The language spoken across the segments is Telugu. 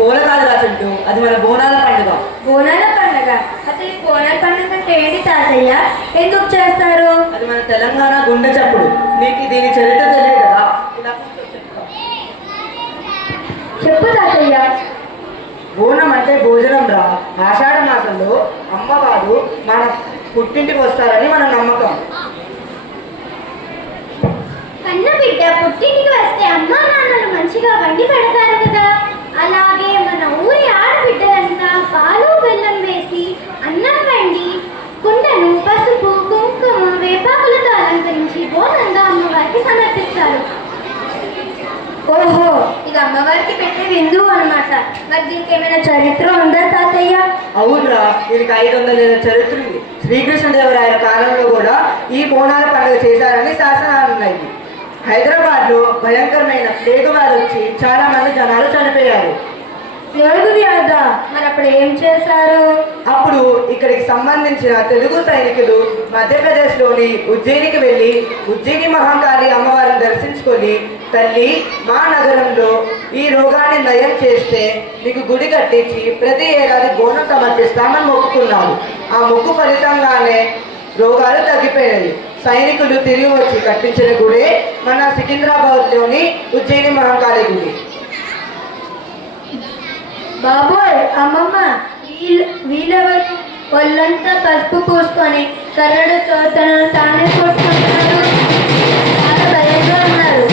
గోల కాదు రాచుంటూ, అది మన బోనాల పండుగ. బోనాల పండుగ? అసలు ఈ బోనాల పండుగ అంటే ఏంటి తాతయ్య? ఎందుకు చేస్తారు? అది మన తెలంగాణ గుండె చప్పుడు. నీకు దీని చరిత్ర తెలియదు కదా, ఇలా చెప్పు తాతయ్య. బోనం అంటే భోజనం రా. ఆషాఢ మాసంలో అమ్మవారు మన పుట్టింటికి వస్తారని మన నమ్మకం. కన్న బిడ్డ పుట్టింటికి వస్తే అమ్మా నాన్నలు మంచిగా వండి పెడతారు కదా, అలాగే మన ఊరి ఆడబిడ్డలంతా పాలు బెల్లం వేసి అన్నం వండి కుండను పసుపు కుంకుమ వేపాకులతో అలంకరించి బోనంగా అమ్మవారికి సమర్పిస్తారు. ఓహో, ఇది అమ్మవారికి పెట్టే విందు అన్నమాట. మరి దీనికి ఏమైనా చరిత్ర ఉందా తాతయ్య? అవునరా, దీనికి 500 ఏళ్ల చరిత్ర ఉంది. శ్రీకృష్ణదేవరాయల కాలంలో కూడా ఈ బోనాల పండుగ చేశారని శాసనాలు ఉన్నాయి. హైదరాబాద్లో భయంకరమైన ప్లేగు వ్యాధి వచ్చి చాలా మంది జనాలు చనిపోయారు. ప్లేగు వ్యాధా? మరి అప్పుడు ఏం చేశారు? అప్పుడు ఇక్కడికి సంబంధించిన తెలుగు సైనికులు మధ్యప్రదేశ్లోని ఉజ్జయినికి వెళ్ళి ఉజ్జయిని మహాకాళి అమ్మవారిని దర్శించుకొని, తల్లి మా నగరంలో ఈ రోగాన్ని నయం చేస్తే నీకు గుడి కట్టించి ప్రతి ఏడాది బోనం సమర్పిస్తామని మొక్కుకున్నారు. ఆ మొక్కు ఫలితంగానే రోగాలు తగ్గిపోయాయి. సైనికులు తిరిగి వచ్చి కట్టించిన గుడే మన సికింద్రాబాద్లోని ఉజ్జయిని మహాకాళి గుడి. బాబోయ్, అమ్మమ్మ, వీళ్ళెవరు? ఒళ్ళంతా పసుపు పూసుకొని కర్రడుతో తనను తానే కొట్టుకుంటున్నారు. చాలా భయంగా ఉన్నారు.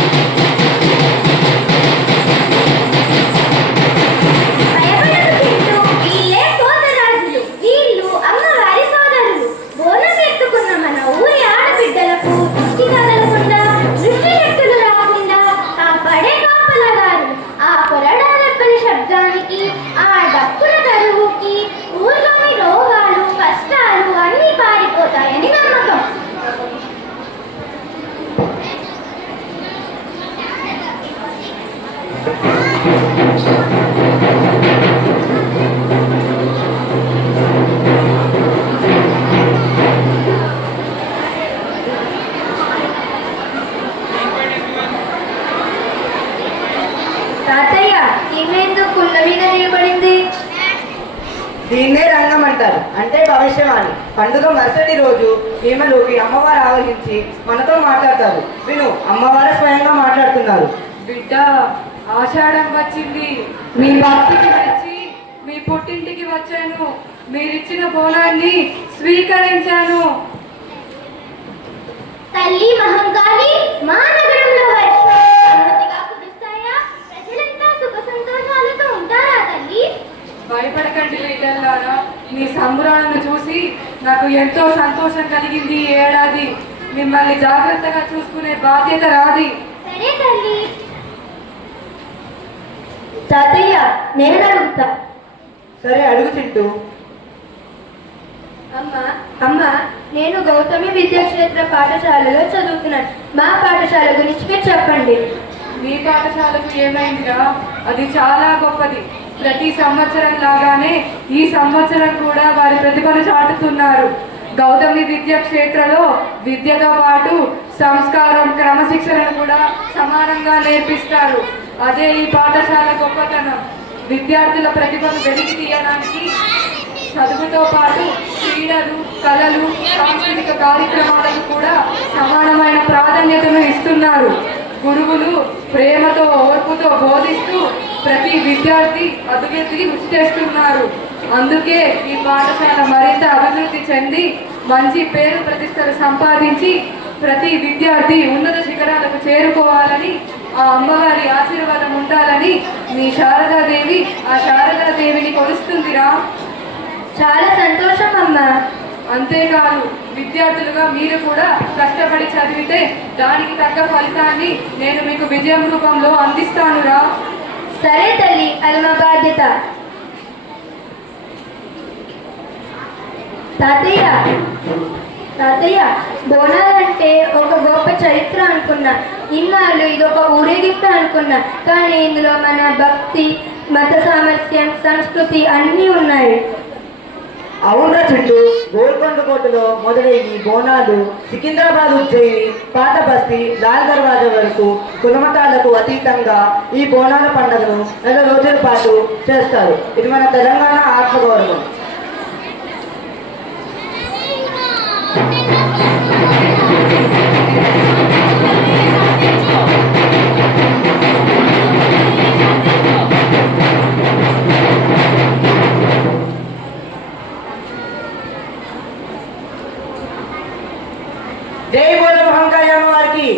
తాతయ్య, ఈమెందుకు కుండ మీద నిలబడింది? దీన్నే రంగం అంటారు, అంటే భవిష్యవాణి. పండుగ మరుసటి రోజు ఈమెలోకి అమ్మవారు ఆవహించి మనతో మాట్లాడతారు. విను, అమ్మవారు స్వయంగా మాట్లాడుతున్నారు. బిడ్డ, ఆషాఢం వచ్చింది. మీ భక్తికి వచ్చి మీ పుట్టింటికి వచ్చాను. మీరిచ్చిన బోనాన్ని స్వీకరించాను. తల్లి మహంకాళి, మా నగరంలో వర్షం సమృద్ధిగా కురుస్తాయా? ప్రజలంతా సుఖ సంతోషాలతో ఉంటారా తల్లి? భయపడకండి బిడ్డలారా, మీ సంబరాలను చూసి నాకు ఎంతో సంతోషం కలిగింది. ఈ ఏడాది మిమ్మల్ని జాగ్రత్తగా చూసుకునే బాధ్యత రాది. సరే తల్లి. తాతయ్య, నేను అడుగుతా. సరే, అడుగు చింటూ. అమ్మ, నేను గౌతమి విద్యాక్షేత్ర పాఠశాలలో చదువుతున్నాను. మా పాఠశాల గురించి మీరు చెప్పండి. మీ పాఠశాలకు ఏమైందిరా? అది చాలా గొప్పది. ప్రతి సంవత్సరం లాగానే ఈ సంవత్సరం కూడా వారి ప్రతిభను చాటుతున్నారు. గౌతమి విద్యాక్షేత్రలో విద్యతో పాటు సంస్కారం, క్రమశిక్షణను కూడా సమానంగా నేర్పిస్తారు. అదే ఈ పాఠశాల గొప్పతనం. విద్యార్థుల ప్రతిభను వెలికి తీయడానికి చదువుతో పాటు క్రీడలు, కళలు, సాంస్కృతిక కార్యక్రమాలకు కూడా సమానమైన ప్రాధాన్యతను ఇస్తున్నారు. గురువులు ప్రేమతో, ఓర్పుతో బోధిస్తూ ప్రతి విద్యార్థి అభివృద్ధికి కృషి చేస్తున్నారు. అందుకే ఈ పాఠశాల మరింత అభివృద్ధి చెంది మంచి పేరు ప్రతిష్టలు సంపాదించి ప్రతి విద్యార్థి ఉన్నత శిఖరాలకు చేరుకోవాలని, ఆ అమ్మవారి ఆశీర్వాదం ఉండాలని మీ శారదాదేవి ఆ శారదాదేవిని కొలుస్తుందిరా. చాలా సంతోషం అమ్మా. అంతేకాదు, విద్యార్థులుగా మీరు కూడా కష్టపడి చదివితే దానికి తగ్గ ఫలితాన్ని నేను మీకు విజయం రూపంలో అందిస్తానురా. సరే తల్లి, అది మా బాధ్యత. తాతయ్య, బోనాలంటే ఒక గొప్ప చరిత్ర అనుకున్నా. ఇన్నాళ్ళు ఇదొక ఊరేగింపు అనుకున్నా. కానీ ఇందులో మన భక్తి, మత సామర్థ్యం, సంస్కృతి అన్నీ ఉన్నాయి. అవున చుట్టూ గోల్కొండ కోటలో మొదలై ఈ బోనాలు సికింద్రాబాద్ ఉజ్జయిని పాత బస్తీ లాల్ దర్వాజా వరకు కులమతాలకు అతీతంగా ఈ బోనాల పండుగను 4 రోజుల పాటు చేస్తారు. ఇది మన తెలంగాణ ఆత్మగౌరవం. జై బోలో మహంకాళి అమ్మవారికి.